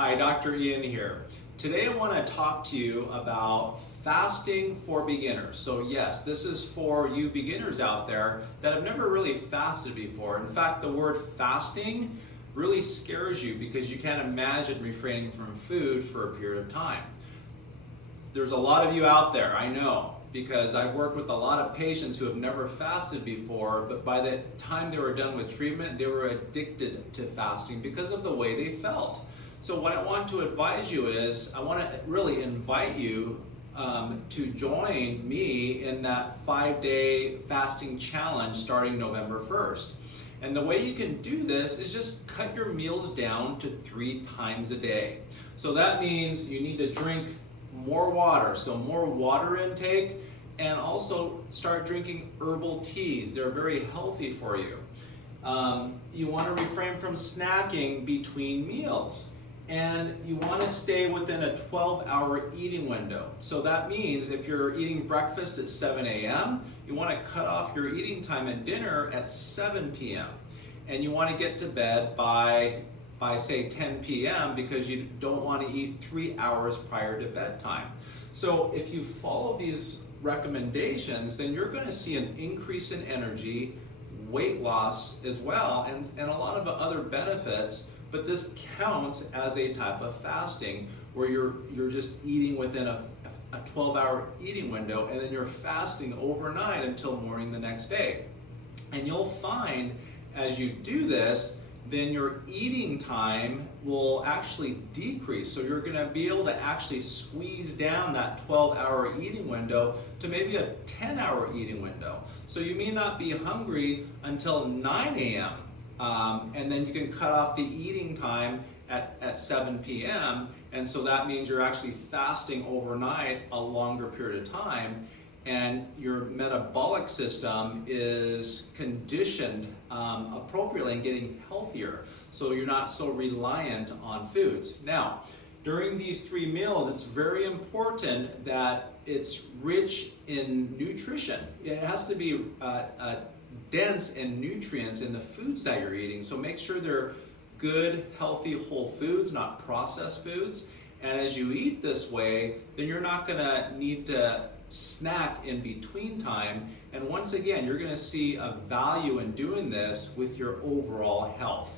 Hi, Dr. Ian here. Today I want to talk to you about fasting for beginners. So yes, this is for you beginners out there that have never really fasted before. In fact, the word fasting really scares you because you can't imagine refraining from food for a period of time. There's a lot of you out there, I know, because I've worked with a lot of patients who have never fasted before, but by the time they were done with treatment, they were addicted to fasting because of the way they felt. So what I want to advise you is, I want to really invite you to join me in that 5-day fasting challenge starting November 1st. And the way you can do this is just cut your meals down to 3 times a day. So that means you need to drink more water, so more water intake, and also start drinking herbal teas. They're very healthy for you. You want to refrain from snacking between meals, and you want to stay within a 12-hour eating window. So that means if you're eating breakfast at 7 a.m., you want to cut off your eating time and dinner at 7 p.m. And you want to get to bed by say 10 p.m. because you don't want to eat 3 hours prior to bedtime. So if you follow these recommendations, then you're going to see an increase in energy, weight loss as well, and a lot of other benefits. But this counts as a type of fasting where you're just eating within a 12-hour eating window, and then you're fasting overnight until morning the next day. And you'll find as you do this, then your eating time will actually decrease. So you're gonna be able to actually squeeze down that 12-hour eating window to maybe a 10-hour eating window. So you may not be hungry until 9 a.m. And then you can cut off the eating time at 7 p.m. And so that means you're actually fasting overnight a longer period of time, and your metabolic system is conditioned appropriately and getting healthier, so you're not so reliant on foods. Now, during these 3 meals, it's very important that it's rich in nutrition. It has to be dense in nutrients in the foods that you're eating, so make sure they're good, healthy, whole foods, not processed foods. And as you eat this way, then you're not gonna need to snack in between time, and once again you're going to see a value in doing this with your overall health.